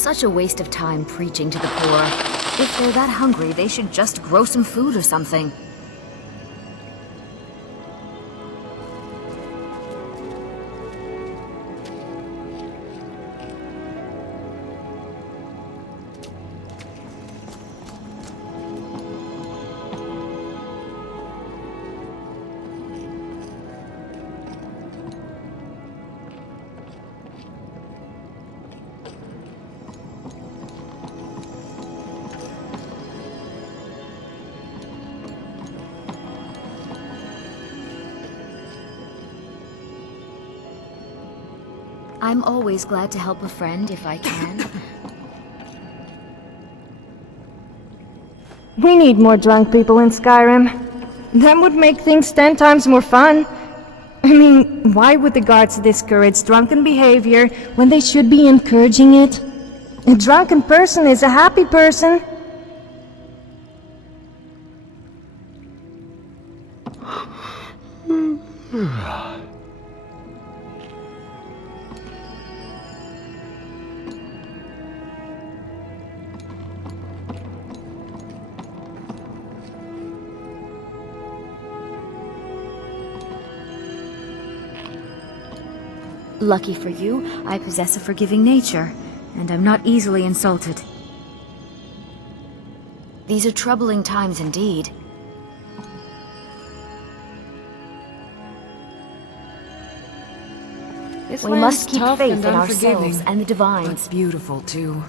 Such a waste of time preaching to the poor. If they're that hungry, they should just grow some food or something. I'm always glad to help a friend if I can. We need more drunk people in Skyrim. That would make things 10 times more fun. I mean, why would the guards discourage drunken behavior when they should be encouraging it? A drunken person is a happy person. Lucky for you, I possess a forgiving nature, and I'm not easily insulted. These are troubling times indeed. We must keep faith in ourselves and the divines. But beautiful too.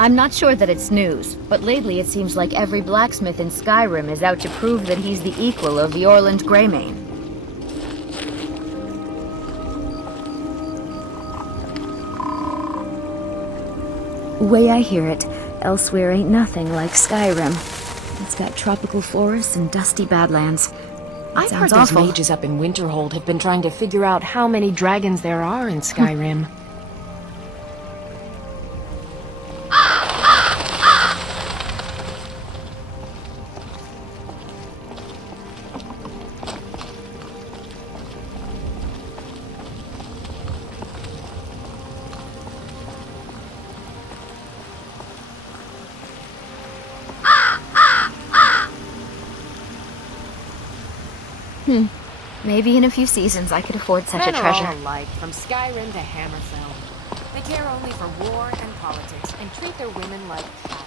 I'm not sure that it's news, but lately it seems like every blacksmith in Skyrim is out to prove that he's the equal of the Orland Greymane. Way I hear it, elsewhere ain't nothing like Skyrim. It's got tropical forests and dusty badlands. I've heard those mages up in Winterhold have been trying to figure out how many dragons there are in Skyrim. Maybe in a few seasons I could afford such a treasure. Men are all alike, from Skyrim to Hammerfell. They care only for war and politics, and treat their women like cattle.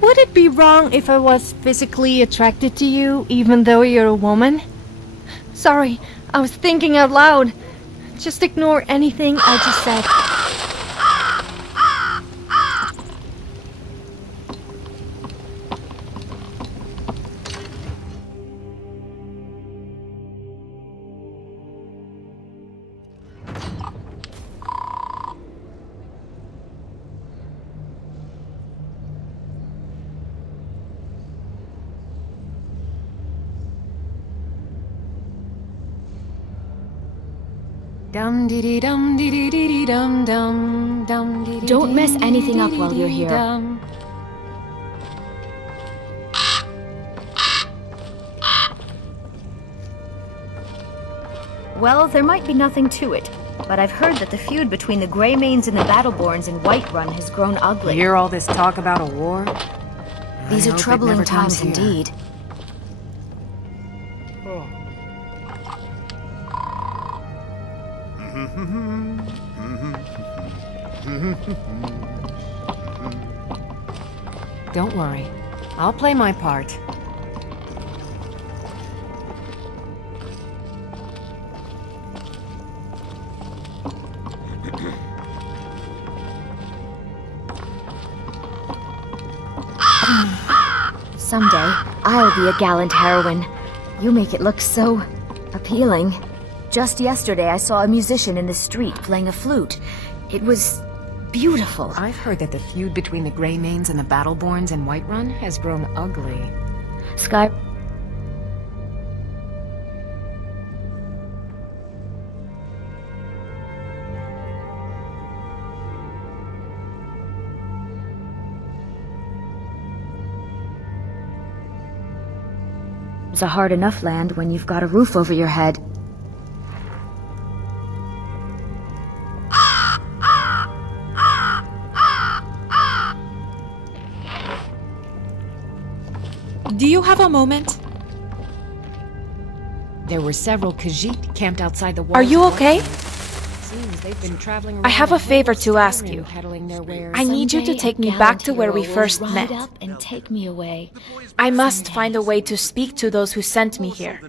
Would it be wrong if I was physically attracted to you, even though you're a woman? Sorry, I was thinking out loud. Just ignore anything I just said. Dum dee dee dum dee dee dee dee dum dum dum dee dee. Don't mess anything up while you're here. Dum. Well, there might be nothing to it, but I've heard that the feud between the Greymanes and the Battleborns in Whiterun has grown You ugly. hear all this talk about a war? These I are hope it troubling never comes times here. indeed. Don't worry. I'll play my part. Someday, I'll be a gallant heroine. You make it look so appealing. Just yesterday, I saw a musician in the street playing a flute. It was beautiful. I've heard that the feud between the Greymanes and the Battleborns in Whiterun has grown ugly. Sky... It's a hard enough land when you've got a roof over your head. Do you have a moment? There were several Khajiit camped outside the walls. Are you of okay? Whiterun. Seems they've been traveling I have around a the favor whole to ask Skyrim you. peddling their wares. I need you to Someday, take a me back gallant to where we hero will first ride met. up and take me away. I must find a way to speak to those who sent me here.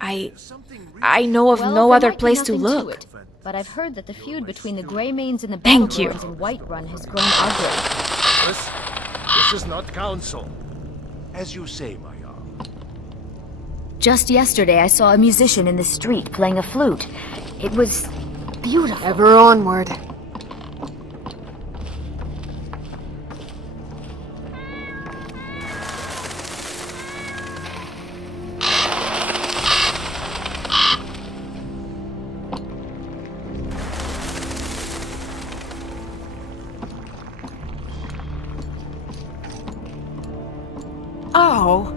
I know of Well, no there other might be place to nothing look. it, but I've heard that the feud between the Greymanes and the Thank you. Battleborns in Whiterun has grown ugly. This is not council. As you say, my Jarl. Just yesterday, I saw a musician in the street playing a flute. It was beautiful. Ever onward. Oh,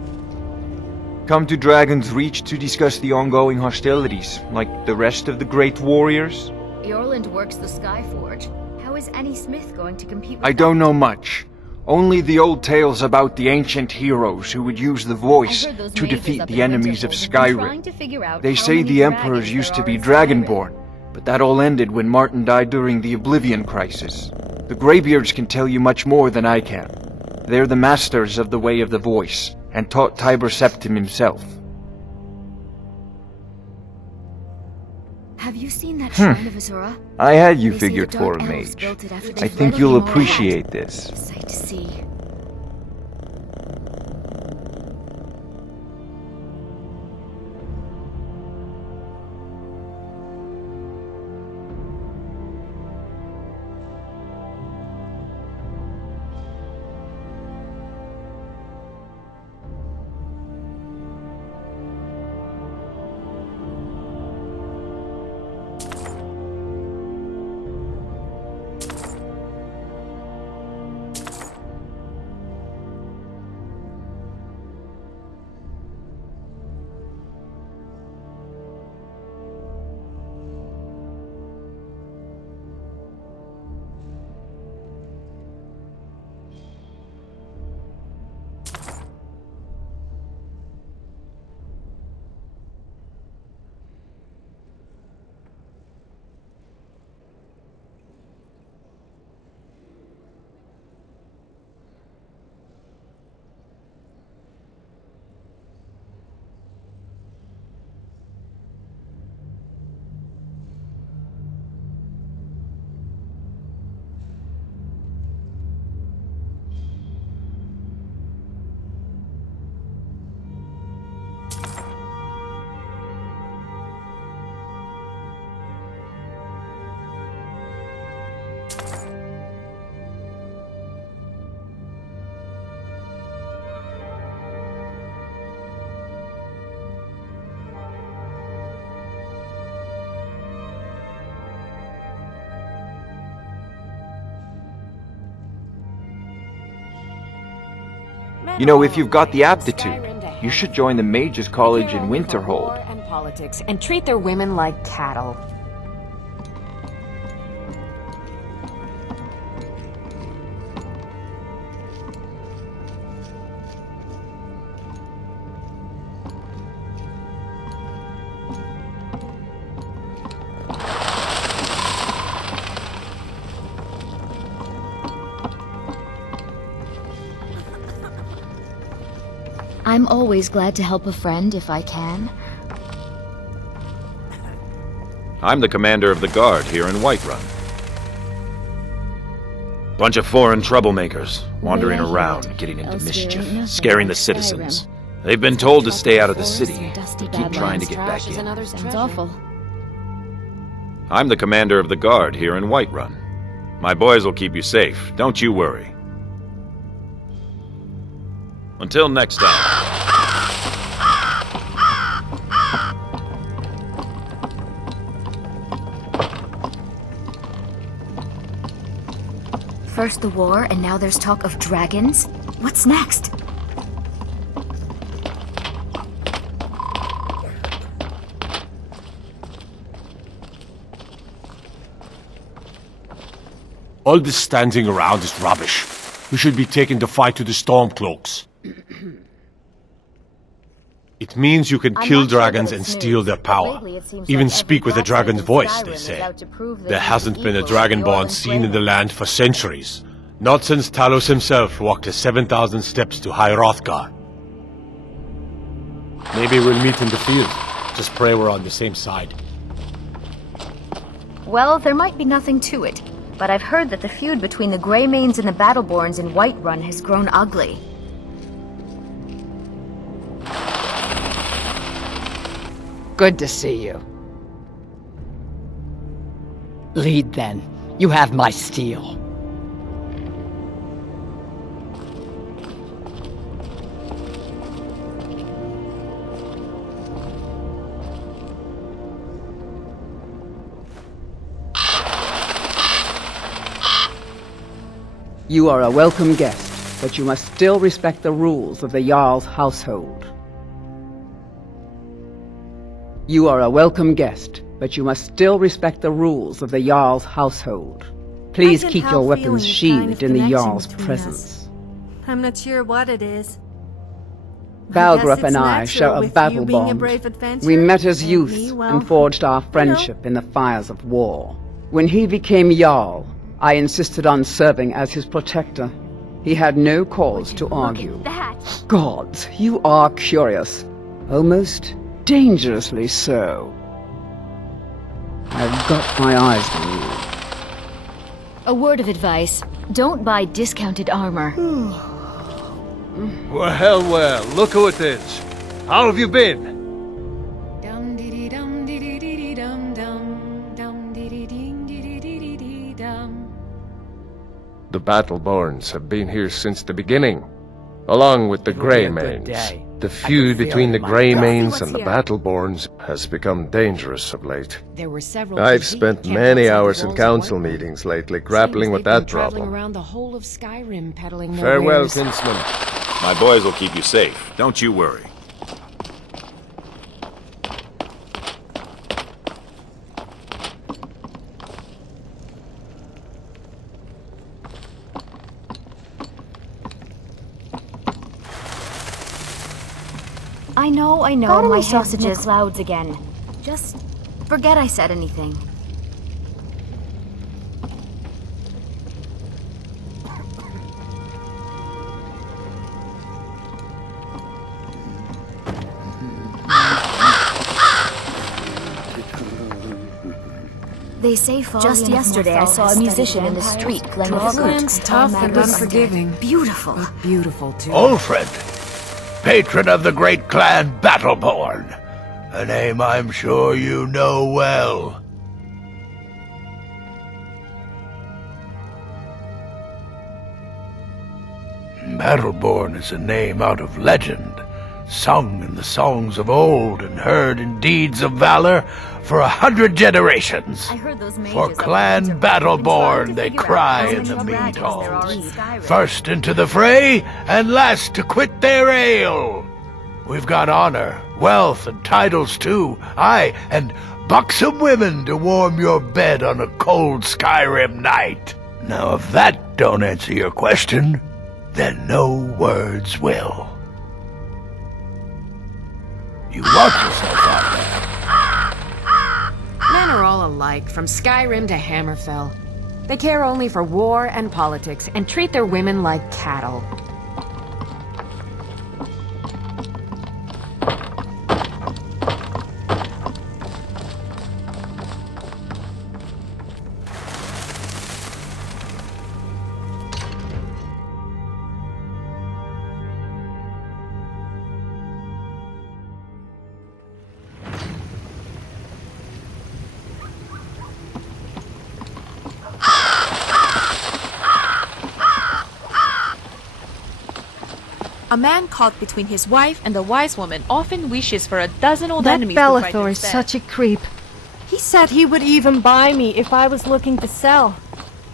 Come to Dragon's Reach to discuss the ongoing hostilities, like the rest of the great warriors? Eorland works the Skyforge. How is any smith going to compete with I don't that? know much. Only the old tales about the ancient heroes who would use the voice I heard those to mages defeat up the in enemies of Winterhold have been trying Skyrim. to figure out They how say many the dragons emperors there used to are be in Skyrim. Dragonborn, but that all ended when Martin died during the Oblivion Crisis. The Greybeards can tell you much more than I can. They're the masters of the Way of the Voice, and taught Tiber Septim himself. Have you seen that shrine of Azura? I had you They say the figured for a Dark Elves mage. built it after I they think fled you'll from Morrowind. appreciate this. A sight to see. You know, if you've got the aptitude, you should join the Mages College in Winterhold. War and politics, and treat their women like cattle. I'm always glad to help a friend if I can. I'm the commander of the guard here in Whiterun. Bunch of foreign troublemakers, wandering Way I hear around, it. getting into Elsewhere mischief, ain't nothing scaring the like citizens. Skyrim. They've been told to stay out of the Forests city, and dusty but keep trying to get Trash back is in. another's Sounds treasure. awful. I'm the commander of the guard here in Whiterun. My boys will keep you safe, don't you worry. Until next time. First the war, and now there's talk of dragons? What's next? All this standing around is rubbish. We should be taking the fight to the Stormcloaks. It means you can I'm kill not sure dragons that and it's steal news, their but power. lately it seems Even like speak every with a blacksmith dragon's in voice, Skyrim they is say. out to prove they There can hasn't be been a equal to the Dragonborn Orlan's seen in the Grey land for centuries. Not since Talos himself walked the 7,000 steps to High Hrothgar. Maybe we'll meet in the field. Just pray we're on the same side. Well, there might be nothing to it, but I've heard that the feud between the Greymanes and the Battleborns in Whiterun has grown ugly. Good to see you. Lead then. You have my steel. You are a welcome guest, but you must still respect the rules of the Jarl's household. You are a welcome guest, but you must still respect the rules of the Jarl's household. Please keep your weapons sheathed in the Jarl's presence. I'm not sure what it is. Balgrup and I share a battle bond. We met as youths and forged our friendship in the fires of war. When he became Jarl, I insisted on serving as his protector. He had no cause to argue. Gods, you are curious. Almost dangerously so. I've got my eyes on you. A word of advice. Don't buy discounted armor. Well, look who it is. How have you been? Dum dee dee dum dee dee dee dee dum dum dum dee dee ding dee dee dee dee dee dum. The Battleborns have been here since the beginning, along with the Greymanes. The feud between the Greymanes and the Battleborns has become dangerous of late. There were several. I've PG spent camped many outside the hours in walls of council Whiterun. meetings lately, Seems grappling with they've been that traveling problem. around the whole of Skyrim, peddling their Farewell, wares. kinsman. My boys will keep you safe, don't you worry. I know, Got my any sausages sausages? clouds again. Just forget I said anything. They say just yesterday I saw a musician in the street playing a flute. Dragon's tough and unforgiving, Beautiful. but beautiful too. Ulfred, patron of the great clan Battleborn. A name I'm sure you know well. Battleborn is a name out of legend. sung in the songs of old and heard in deeds of valor for 100 generations. I heard those mages For up Clan in Winterhold have been trying Battleborn to they figure out cry how in many the mead dragons there are in halls. Skyrim. First into the fray, and last to quit their ale. We've got honor, wealth, and titles too. Aye, and buxom women to warm your bed on a cold Skyrim night. Now if that don't answer your question, then no words will. You lock yourself out there. Men are all alike, from Skyrim to Hammerfell. They care only for war and politics, and treat their women like cattle. A man caught between his wife and a wise woman often wishes for a dozen old That enemies to fight Bellathor is instead. such a creep. He said he would even buy me if I was looking to sell.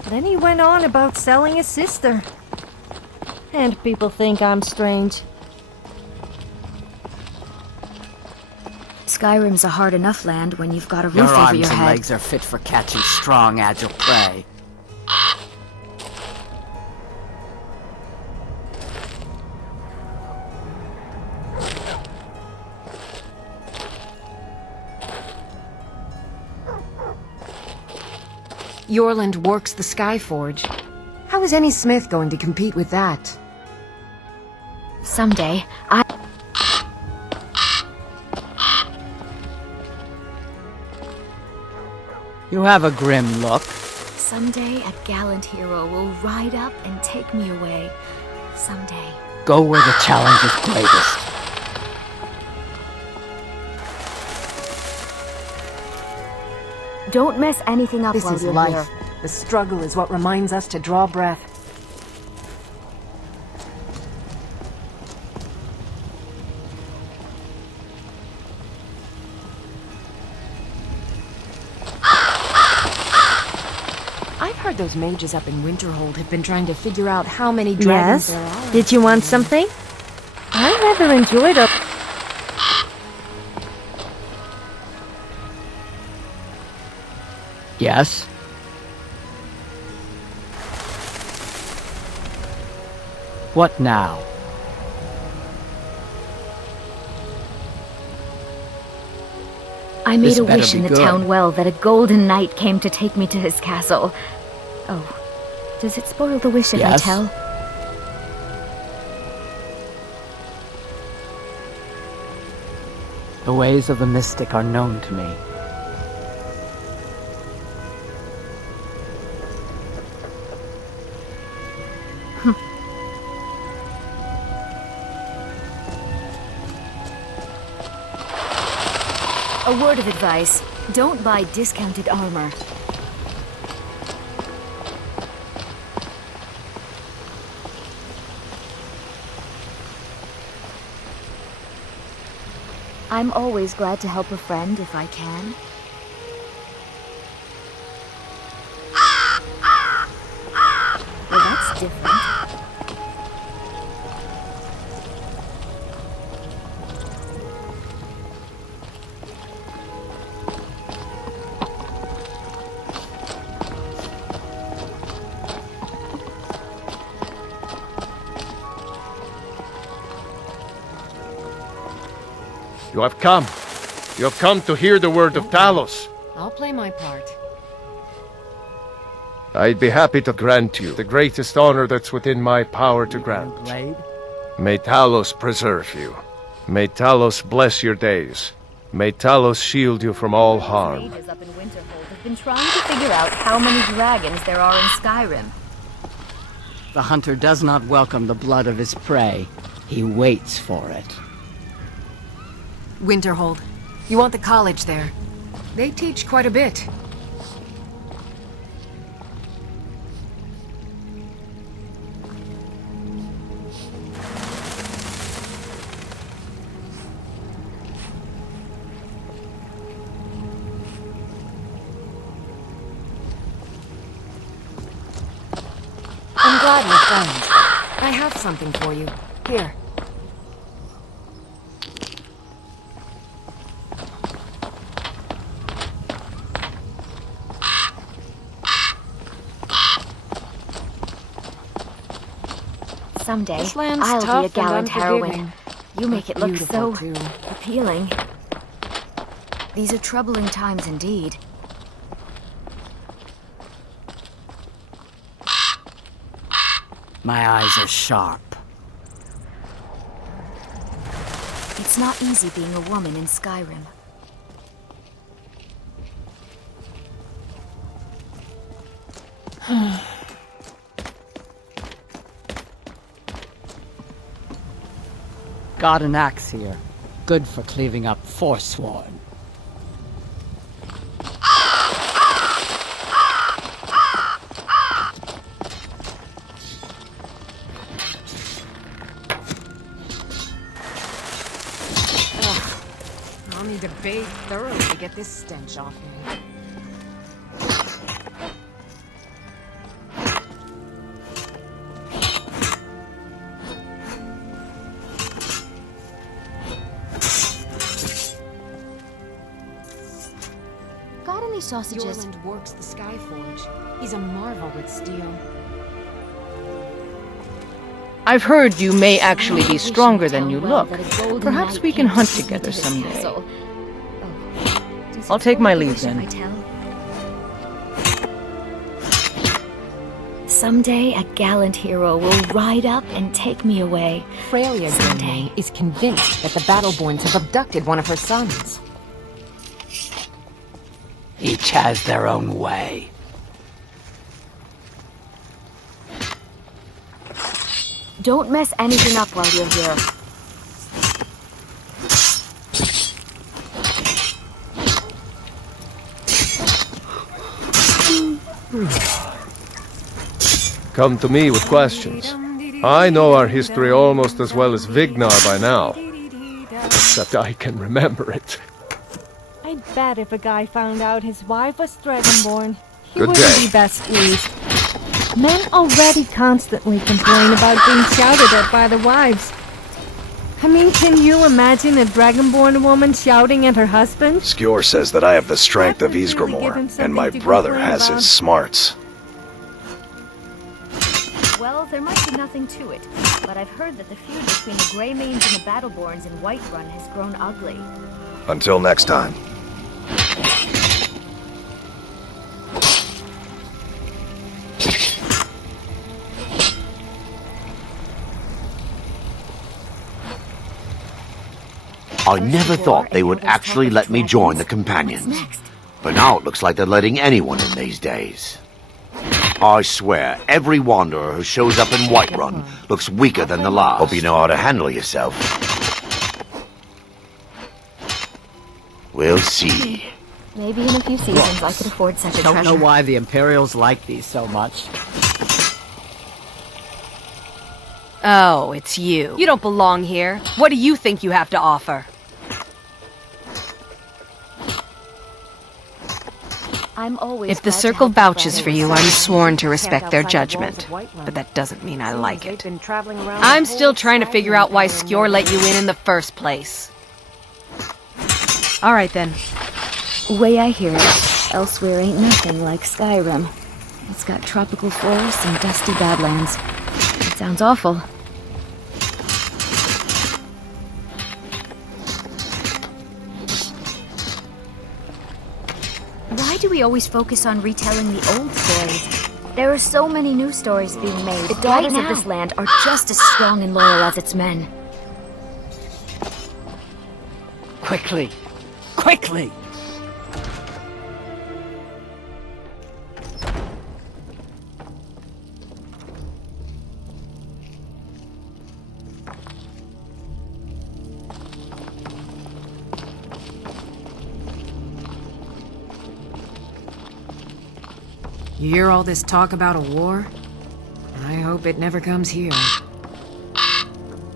Then he went on about selling his sister. And people think I'm strange. Skyrim's a hard enough land when you've got a Your roof over arms your and head. legs are fit for catching strong, agile prey. Yorland works the Skyforge. How is any smith going to compete with that? Someday, You have a grim look. Someday a gallant hero will ride up and take me away. Someday. Go where the challenge is greatest. Don't mess anything up This while is you're life. here. The struggle is what reminds us to draw breath. I've heard those mages up in Winterhold have been trying to figure out how many dragons Yes? there are. Did you want something? I rather enjoyed it. Yes? What now? I made This a better wish be in the good. town well that a golden knight came to take me to his castle. Oh, does it spoil the wish if I Yes? tell? The ways of the mystic are known to me. A word of advice. Don't buy discounted armor. I'm always glad to help a friend if I can. Well, that's different. You have come. You have come to hear the word of Talos. I'll play my part. I'd be happy to grant you the greatest honor that's within my power to grant. Blade? May Talos preserve you. May Talos bless your days. May Talos shield you from all harm. Mages up in Winterhold have been trying to figure out how many dragons there are in Skyrim. The hunter does not welcome the blood of his prey. He waits for it. Winterhold. You want the college there. They teach quite a bit. glad we're friends. I have something for you. Here. Someday, This land's I'll tough be a gallant and heroine. unforgiving. You make it look Beautiful, so too. appealing. These are troubling times indeed. My eyes are sharp. It's not easy being a woman in Skyrim. Got an axe here. Good for cleaving up forsworn. I'll need to bathe thoroughly to get this stench off me. Got any sausages? Yorland works the Skyforge. He's a marvel with steel. I've heard you may actually be stronger than you look. Perhaps we can hunt together someday. I'll take my leave then. Someday a gallant hero will ride up and take me away. Freya Grimney is convinced that the Battleborns have abducted one of her sons. Each has their own way. Don't mess anything up while you're here. Come to me with questions. I know our history almost as well as Vignar by now. Except I can remember it. I'd bet if a guy found out his wife was Dragonborn, he Good wouldn't day. be best pleased. Men already constantly complain about being shouted at by the wives. I mean, can you imagine a Dragonborn woman shouting at her husband? Skjor says that I have the strength of That would really give him Ysgramor, and my something to brother complain has about. his smarts. Well, there might be nothing to it, but I've heard that the feud between the Greymanes and the Battleborns in Whiterun has grown ugly. Until next time. I never thought they would actually let me join the companions. But now it looks like they're letting anyone in these days. I swear, every wanderer who shows up in Whiterun looks weaker than the last. Hope you know how to handle yourself. We'll see. Maybe in a few seasons I could afford such a Don't treasure. know why the Imperials like these so much. Oh, it's you. You don't belong here. What do you think you have to offer? I'm always If the glad to Circle help vouches friends. for you, I'm sworn to respect their judgment. But that doesn't mean I like it. I'm still trying to figure out why Skjor let you in the first place. All right, then. Way I hear it, elsewhere ain't nothing like Skyrim. It's got tropical forests and dusty badlands. It sounds awful. Why do we always focus on retelling the old stories? There are so many new stories being made. The daughters of this land are just as strong and loyal as its men. Quickly! Quickly! You hear all this talk about a war? I hope it never comes here.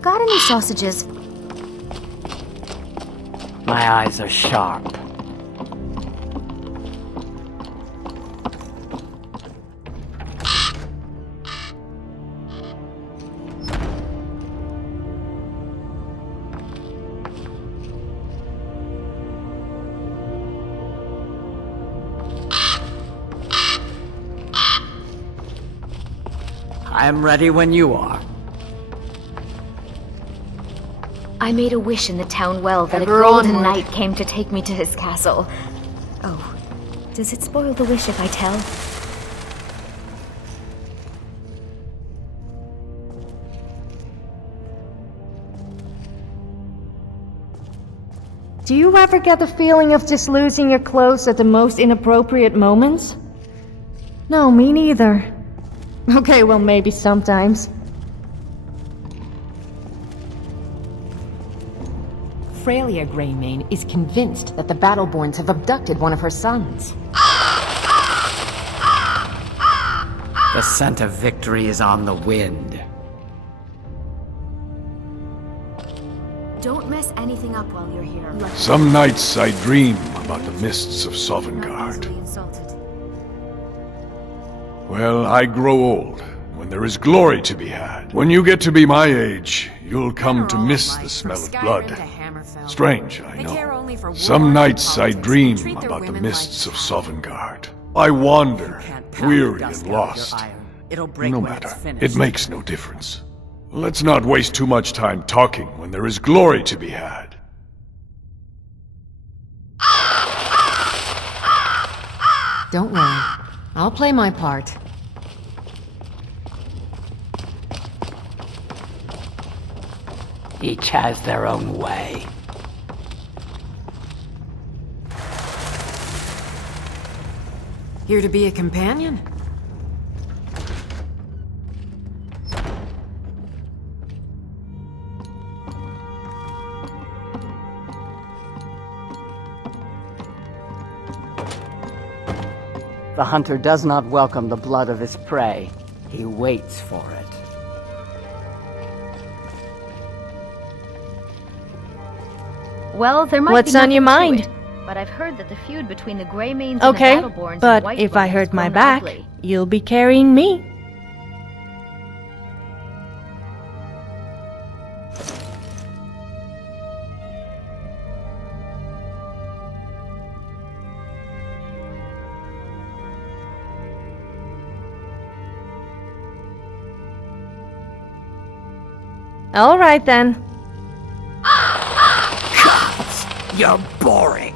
Got any sausages? My eyes are sharp. I am ready when you are. I made a wish in the town well that Ever a golden onward. knight came to take me to his castle. Oh, does it spoil the wish if I tell? Do you ever get the feeling of just losing your clothes at the most inappropriate moments? No, me neither. Okay, well, maybe sometimes. Freya Greymane is convinced that the Battleborns have abducted one of her sons. The scent of victory is on the wind. Don't mess anything up while you're here. Some nights I dream about the mists of Sovngarde. Well, I grow old when there is glory to be had. When you get to be my age, you'll come to miss the smell of blood. Strange, I know. Some nights I dream about the mists of Sovngarde. I wander, weary and lost. No matter, it makes no difference. Let's not waste too much time talking when there is glory to be had. Don't worry. I'll play my part. Each has their own way. Here to be a companion? The hunter does not welcome the blood of his prey. He waits for it. Well, there might What's be on your nothing to mind? it, but I've heard that the feud between the Greymanes Okay, and the Battleborns but and if I Whiterun has hurt my grown back, ugly. you'll be carrying me. All right then. You're boring.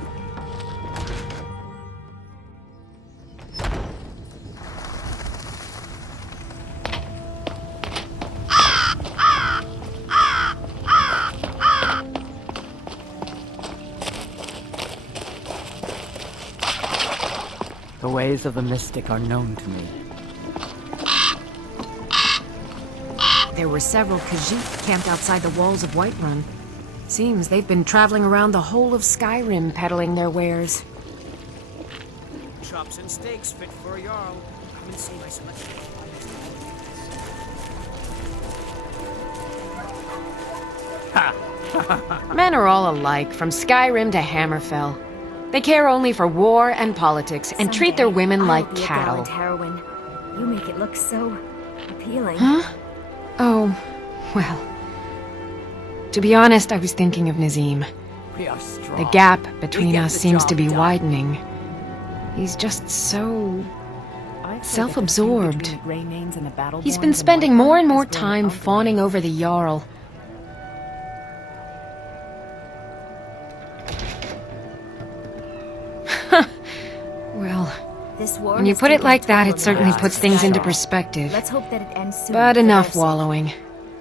The ways of the mystic are known to me. There were several Khajiit camped outside the walls of Whiterun. Seems they've been traveling around the whole of Skyrim peddling their wares. Chops and steaks fit for a Jarl. Come and see my selection. Men are all alike, from Skyrim to Hammerfell. They care only for war and politics, and treat their women I'll like be a cattle. gallant heroine. You make it look so appealing. Huh? Oh, well. To be honest, I was thinking of Nazim. We are strong. The gap between get us the seems job to be done. widening. He's just so I've heard that the feud self-absorbed. between the Greymanes and the Battleborns He's been and spending Whiterun more and has more grown time ugly. fawning over the Jarl. Well, This war when you has put it taken a like that, toll it on certainly the puts lives of things into Skyrim. perspective. Let's hope that it ends soon. But for enough their sake. wallowing.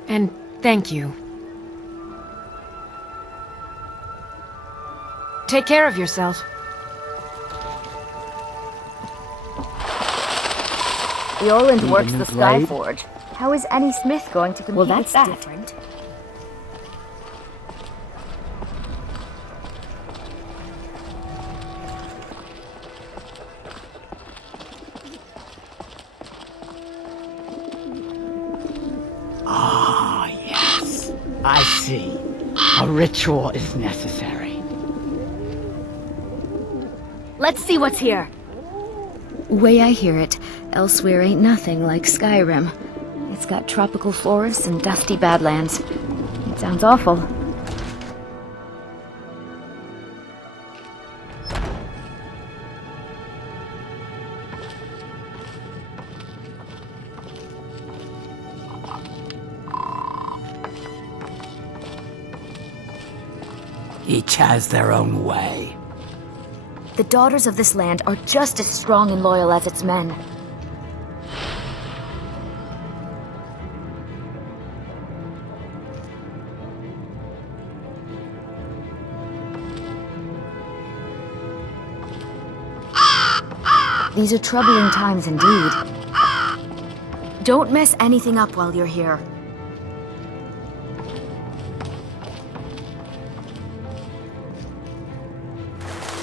And thank you. Take care of yourself. Eorland works new the Sky blade? Forge. How is any smith going to compete Well, with that's that? different. Ah, yes. I see. A ritual is necessary. Let's see what's here. Way I hear it, elsewhere ain't nothing like Skyrim. It's got tropical forests and dusty badlands. It sounds awful. Each has their own way. The daughters of this land are just as strong and loyal as its men. These are troubling times indeed. Don't mess anything up while you're here.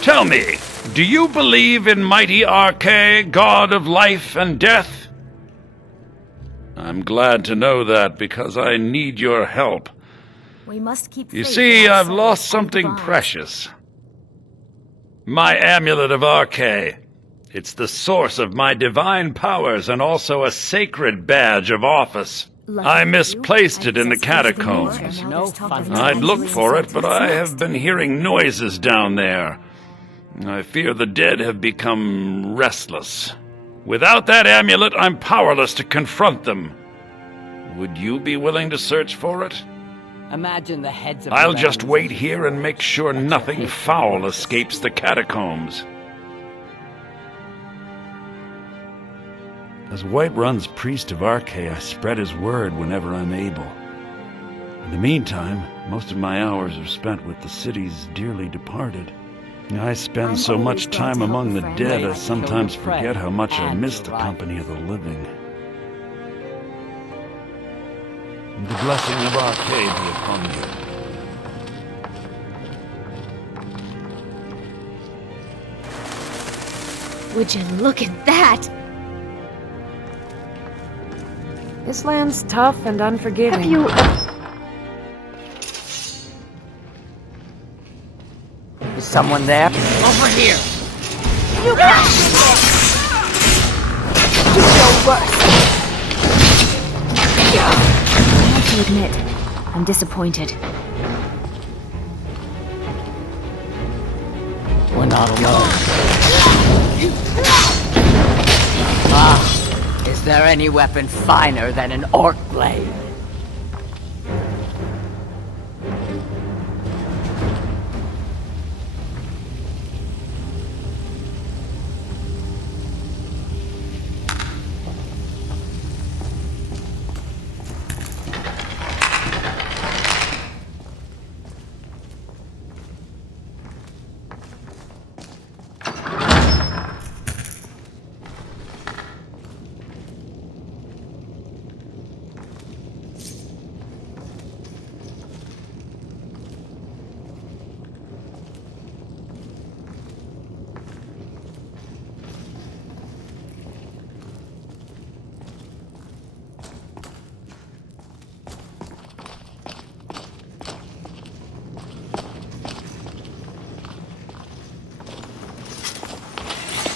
Tell me, do you believe in mighty Arkay, god of life and death? I'm glad to know that because I need your help. We must keep You faith see, in I've ourselves lost and something divine. precious. My amulet of Arkay. It's the source of my divine powers and also a sacred badge of office. I misplaced it in the catacombs. I'd looked for it, but I have been hearing noises down there. I fear the dead have become restless. Without that amulet, I'm powerless to confront them. Would you be willing to search for it? Imagine the heads of I'll your just enemies wait as you here and make sure nothing foul escapes the catacombs. As Whiterun's priest of Arkay, I spread his word whenever I'm able. In the meantime, most of my hours are spent with the city's dearly departed. I spend so much time among the dead, I sometimes forget how much I miss the company of the living. The blessing of Arkay be upon you. Would you look at that? This land's tough and unforgiving. Have you... Is someone there? Over here! You can't do this! You know worse! I have to admit, I'm disappointed. We're not alone. Ah, is there any weapon finer than an orc blade?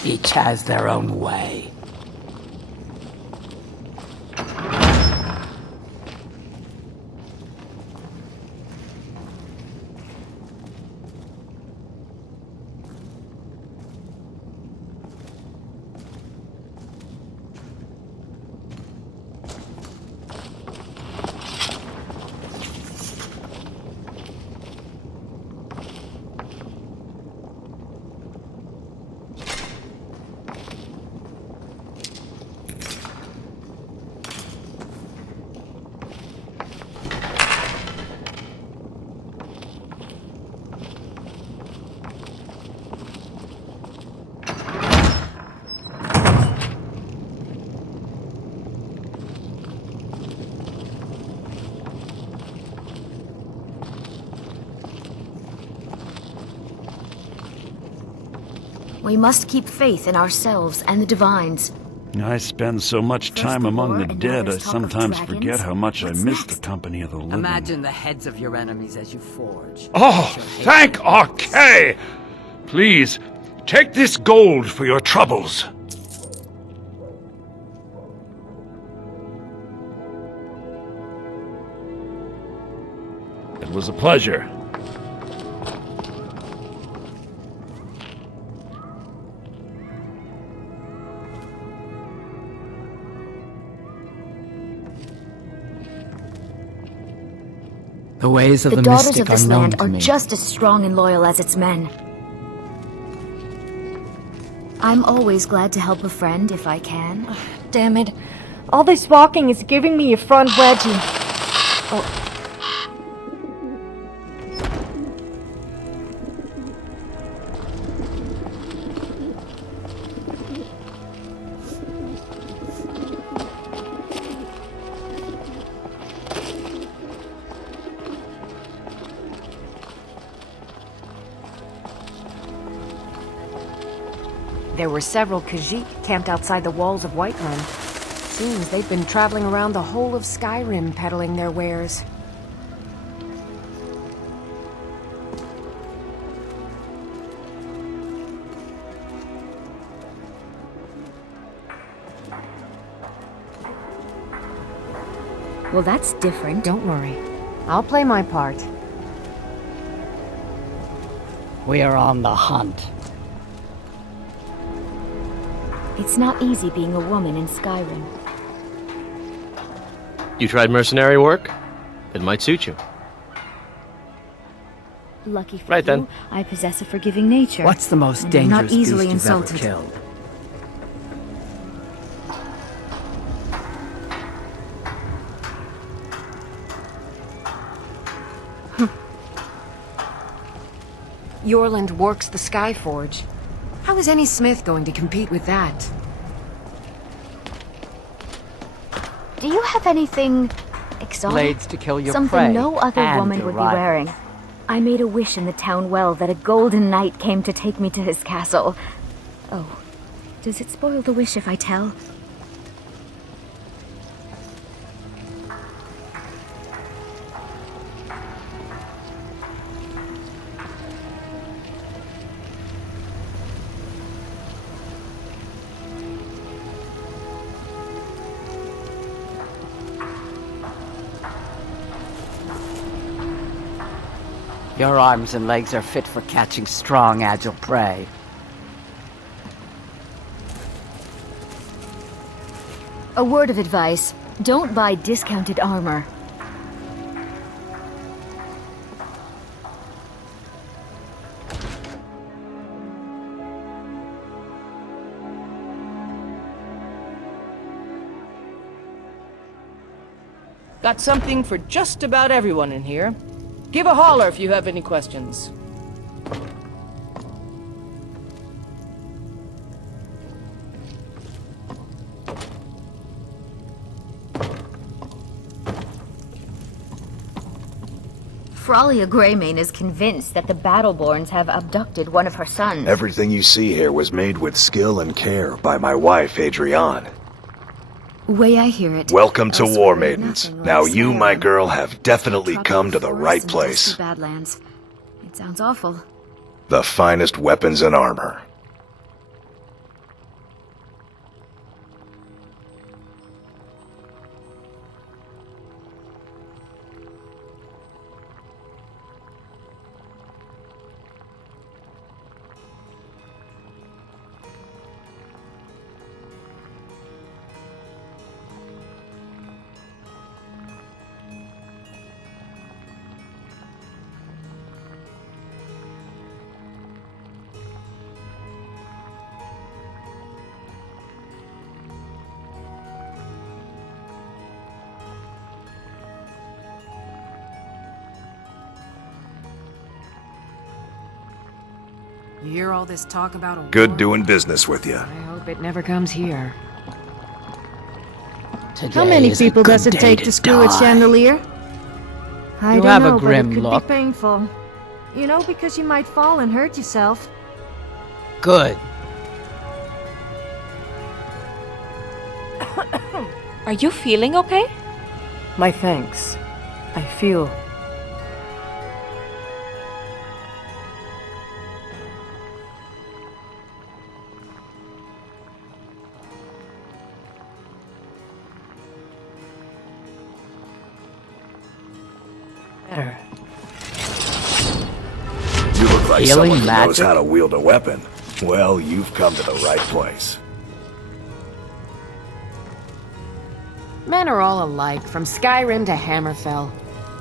Each has their own way. We must keep faith in ourselves and the divines. I spend so much time among the dead, I sometimes forget how much I miss the company of the living. Imagine the heads of your enemies as you forge. Oh, thank Arkay! Please, take this gold for your troubles. It was a pleasure. The The ways of The the daughters mystic of this are known land to are me. just as strong and loyal as its men. I'm always glad to help a friend if I can. Damn it. All this walking is giving me a front wedgie. Oh. There were several Khajiit camped outside the walls of Whiterun. Seems they've been traveling around the whole of Skyrim peddling their wares. Well, that's different. Don't worry. I'll play my part. We are on the hunt. It's not easy being a woman in Skyrim. You tried mercenary work? It might suit you. Lucky for Right you, then. I possess a forgiving nature. What's the most and I'm dangerous not easily beast you've ever insulted. killed? Yorland works the Skyforge. How is any smith going to compete with that? Do you have anything exotic? Blades to kill your Something prey no other and woman your would be rival. wearing. I made a wish in the town well that a golden knight came to take me to his castle. Oh, does it spoil the wish if I tell? Your arms and legs are fit for catching strong, agile prey. A word of advice. Don't buy discounted armor. Got something for just about everyone in here. Give a holler if you have any questions. Fralia Greymane is convinced that the Battleborns have abducted one of her sons. Everything you see here was made with skill and care by my wife, Adrienne. Way I hear it. Welcome to elsewhere, War Maidens. nothing like Now you, my Skyrim. girl, have definitely Tropical come to the forests right and place. dusty Badlands. It sounds awful. The finest weapons and armor. You hear all this talk about a Good war? doing business with you. I hope it never comes here. How many people does it take to screw a chandelier? I You don't have a know, grim but it could look. be painful. You know, because you might fall and hurt yourself. Good. Are you feeling okay? My thanks. I feel... better. You look like Healing someone who knows magic? how to wield a weapon. Well, you've come to the right place. Men are all alike, from Skyrim to Hammerfell.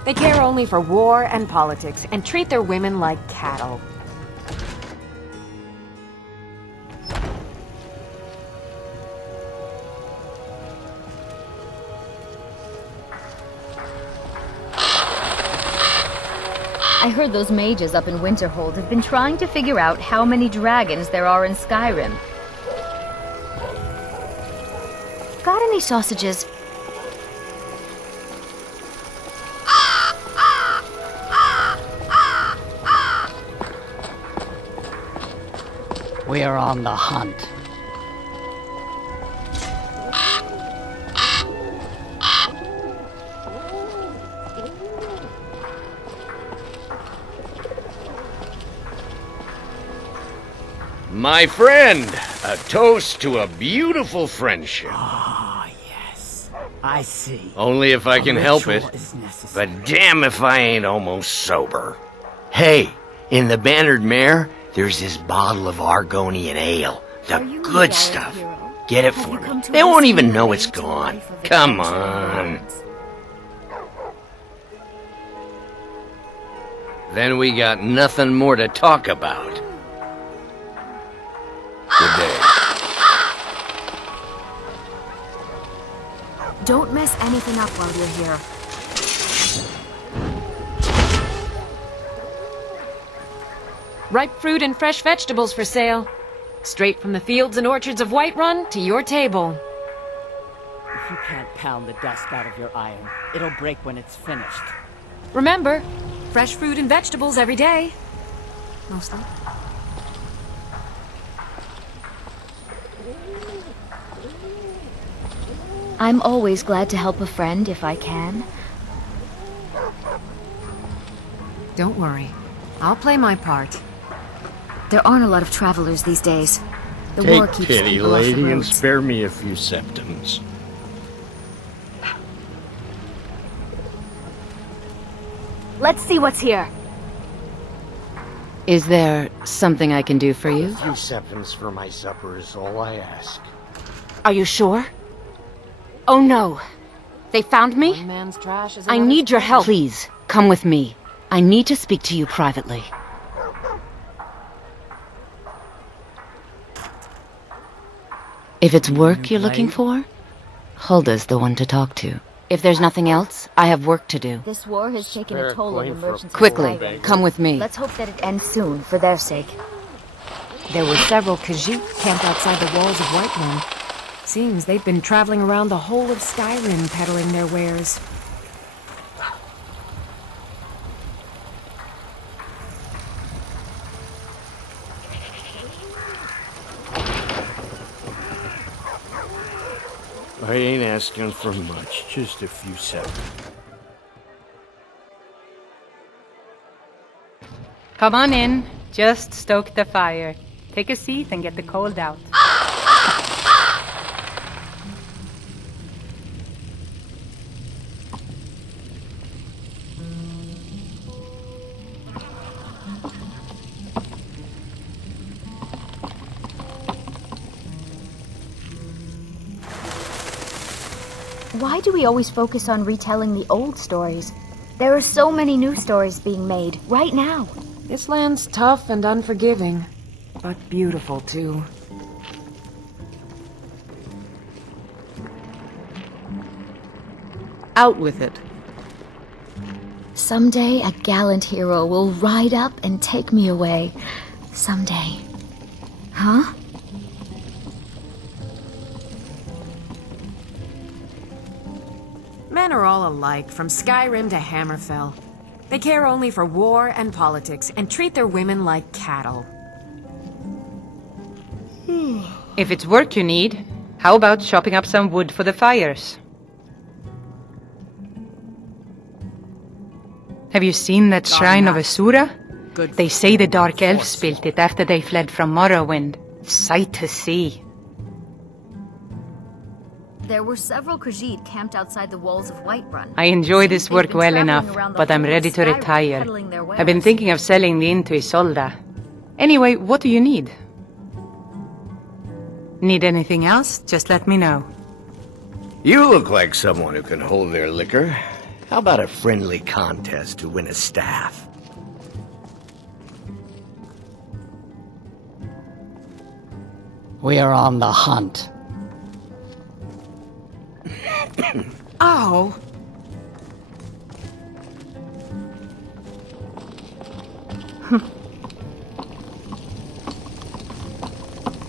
They care only for war and politics, and treat their women like cattle. I heard those mages up in Winterhold have been trying to figure out how many dragons there are in Skyrim. Got any sausages? We're on the hunt. My friend, a toast to a beautiful friendship. Ah, yes. I see. Only if I can help it. But damn if I ain't almost sober. Hey, in the Bannered Mare, there's this bottle of Argonian ale. The good stuff. Get it for me. They won't even know it's gone. Come on. Then we got nothing more to talk about. Good day. Don't mess anything up while you're here. Ripe fruit and fresh vegetables for sale. Straight from the fields and orchards of Whiterun to your table. If you can't pound the dust out of your iron, it'll break when it's finished. Remember, fresh fruit and vegetables every day. Mostly. I'm always glad to help a friend if I can. Don't worry. I'll play my part. There aren't a lot of travelers these days. The war Take keeps pity, people off the lady, and roads. spare me a few septums. Let's see what's here. Is there something I can do for you? A few septums for my supper is all I ask. Are you sure? Oh no. They found me? One man's trash is I another's need your treasure. help. Please, come with me. I need to speak to you privately. If it's work you're looking for, Hulda's the one to talk to. If there's nothing else, I have work to do. This war has taken a toll on the merchants. of Quickly, Skyrim. come with me. Let's hope that it ends soon, for their sake. There were several Khajiit camped outside the walls of Whiterun. Seems they've been traveling around the whole of Skyrim peddling their wares. I ain't asking for much, just a few septums. Come on in. Just stoke the fire. Take a seat and get the cold out. Why do we always focus on retelling the old stories? There are so many new stories being made, right now. This land's tough and unforgiving, but beautiful too. Out with it. Someday a gallant hero will ride up and take me away. Someday. Huh? Men are all alike, from Skyrim to Hammerfell. They care only for war and politics, and treat their women like cattle. If it's work you need, how about chopping up some wood for the fires? Have you seen that shrine of Asura? They say the Dark Elves built it after they fled from Morrowind. Sight to see. There were several Khajiit camped outside the walls of Whiterun. I enjoy this They've work been well traveling enough, around the but I'm whole of ready to Skyrim retire. peddling their I've been wares. thinking of selling the inn to Isolde. Anyway, what do you need? Need anything else? Just let me know. You look like someone who can hold their liquor. How about a friendly contest to win a staff? We are on the hunt. Oh!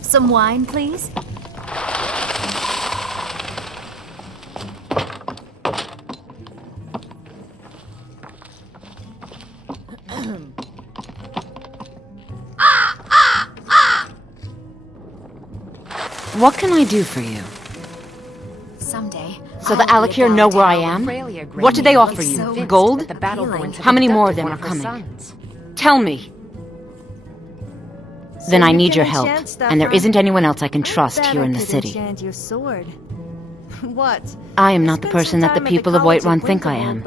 Some wine, please? What can I do for you? Someday. So the Alakir know where I am? What do they offer you? Gold? How many more of them are coming? Tell me. Then I need your help, and there isn't anyone else I can trust here in the city. Your sword. What? I am not the person that the people of Whiterun think I am.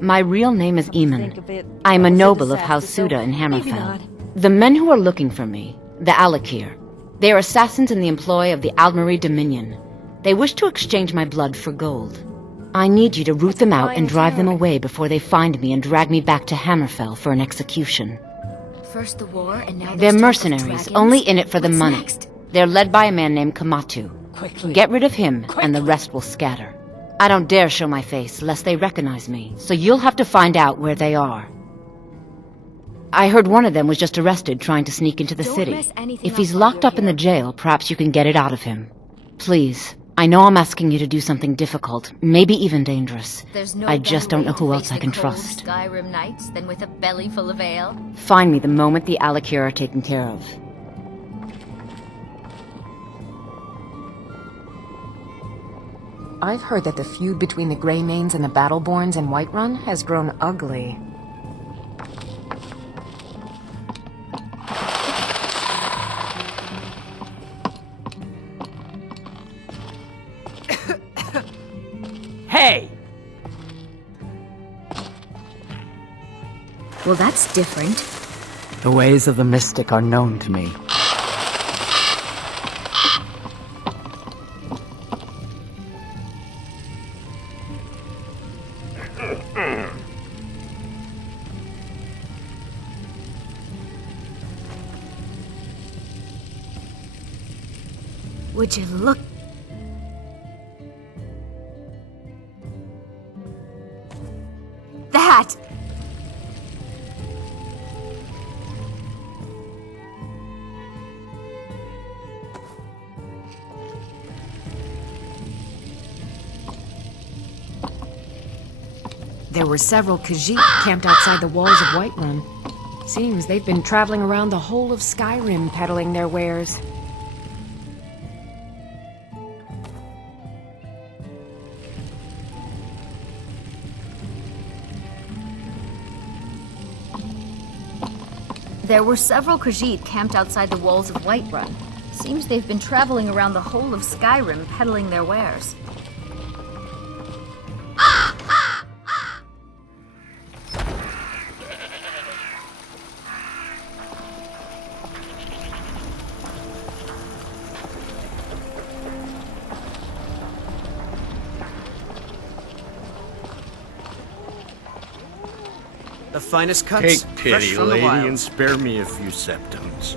My real name is Eamon. I am a noble of House Saadia in Hammerfell. The men who are looking for me, the Alakir, they are assassins in the employ of the Aldmeri Dominion. They wish to exchange my blood for gold. I need you to root them out and drive them away before they find me and drag me back to Hammerfell for an execution. First the war, and now They're mercenaries, only in it for the money. They're led by a man named Kamatu. Get rid of him, and the rest will scatter. I don't dare show my face, lest they recognize me, so you'll have to find out where they are. I heard one of them was just arrested trying to sneak into the city. If he's locked up in the jail, perhaps you can get it out of him. Please, I know I'm asking you to do something difficult, maybe even dangerous. I just don't know who else I can trust. Skyrim nights than with a belly full of ale. Find me the moment the Alakir are taken care of. I've heard that the feud between the Greymanes and the Battleborns in Whiterun has grown ugly. Hey! Well, that's different. The ways of the mystic are known to me. Would you look? That! There were several Khajiit camped outside the walls of Whiterun. Seems they've been traveling around the whole of Skyrim peddling their wares. There were several Khajiit camped outside the walls of Whiterun. Seems they've been traveling around the whole of Skyrim peddling their wares. The finest cuts, Take fresh pity, from the lady, wild. and spare me a few septums.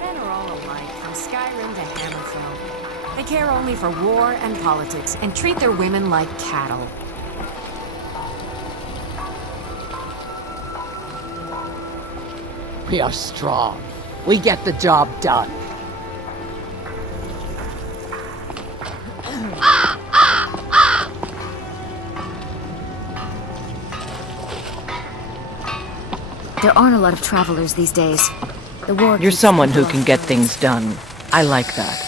Men are all alike, from Skyrim to Hammerfell. They care only for war and politics, and treat their women like cattle. We are strong. We get the job done. There aren't a lot of travelers these days. The war. You're someone who can get things done. I like that.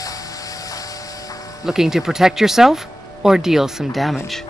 Looking to protect yourself or deal some damage?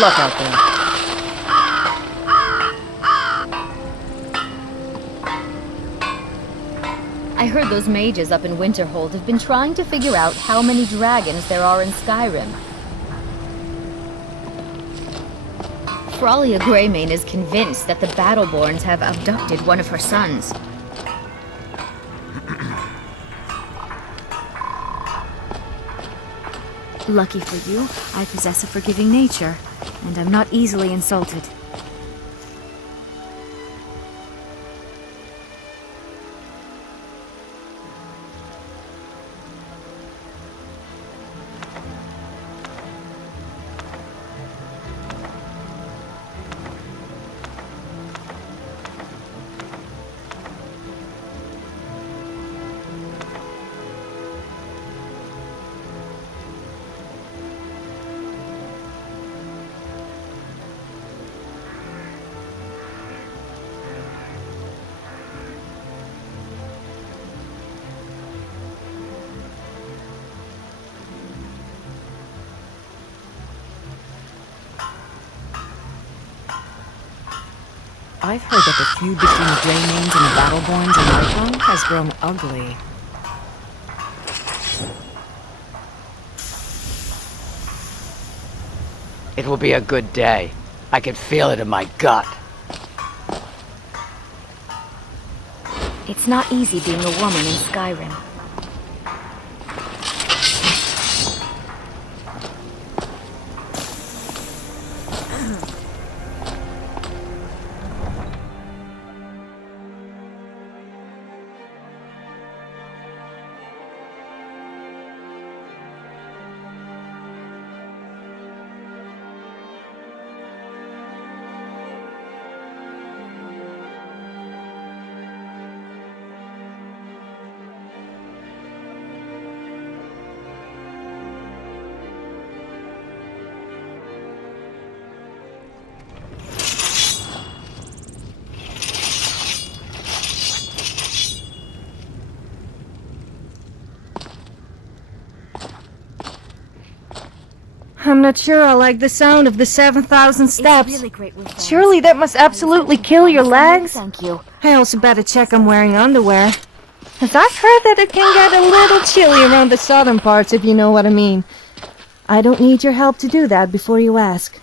luck out there. I heard those mages up in Winterhold have been trying to figure out how many dragons there are in Skyrim. Fralia Greymane is convinced that the Battleborns have abducted one of her sons. Lucky for you, I possess a forgiving nature, and I'm not easily insulted. I've heard that the feud between the Greymanes and the Battleborns in Whiterun has grown ugly. It will be a good day. I can feel it in my gut. It's not easy being a woman in Skyrim. I'm not sure I like the sound of the 7,000 steps. Really great with that. Surely that must absolutely kill your legs. Thank you. I also better check I'm wearing underwear. As I've heard that it can get a little chilly around the southern parts, if you know what I mean. I don't need your help to do that before you ask.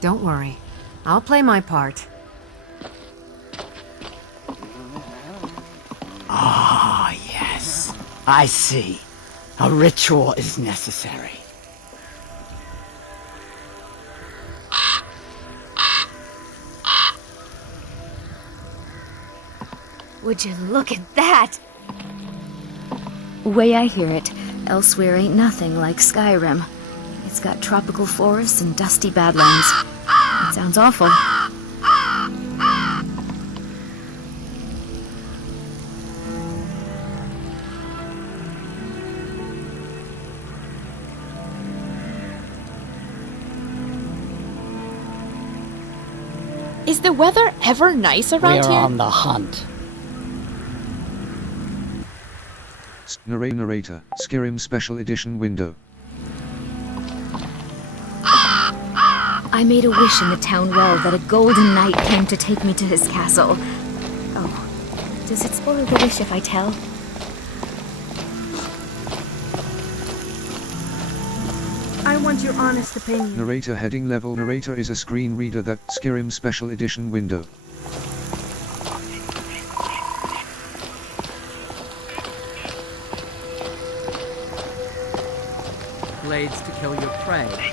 Don't worry. I'll play my part. Ah, yes. I see. A ritual is necessary. Would you look at that? Way I hear it, elsewhere ain't nothing like Skyrim. It's got tropical forests and dusty badlands. It sounds awful. Is the weather ever nice around We're here? on the hunt. Narrator, Skyrim Special Edition window. I made a wish in the town well that a golden knight came to take me to his castle. Oh, does it spoil the wish if I tell? I want your honest opinion. Narrator heading level. Narrator is a screen reader that Skyrim Special Edition window. Blades to kill your prey.